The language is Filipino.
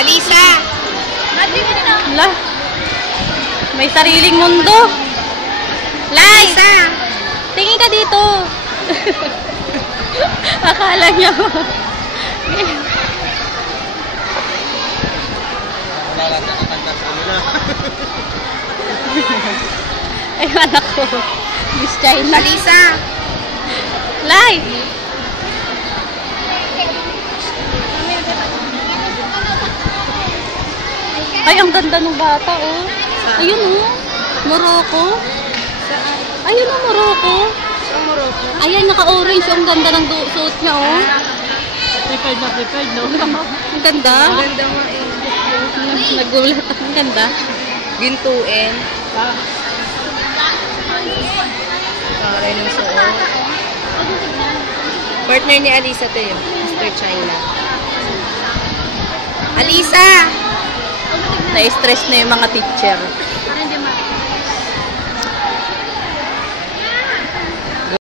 Alisa! Wala. May sariling mundo. Alisa! Tingin ka dito. Akala niya. Ay, anak ko. Miss China. Alisa! Lai! Ay, ang ganda ng bata, oh. Ayun, oh. Morocco. Ayun, oh, Morocco. Ayan, naka-orange. Ang ganda ng suit niya, oh. Prepared, no? Ang ganda. Ang ganda mo eh. Nagulat. Ang ganda. Gintuin. Paray ng suot. Partner ni Alisa to yun. Mr. China. Alisa! Na-stress na yung mga teacher.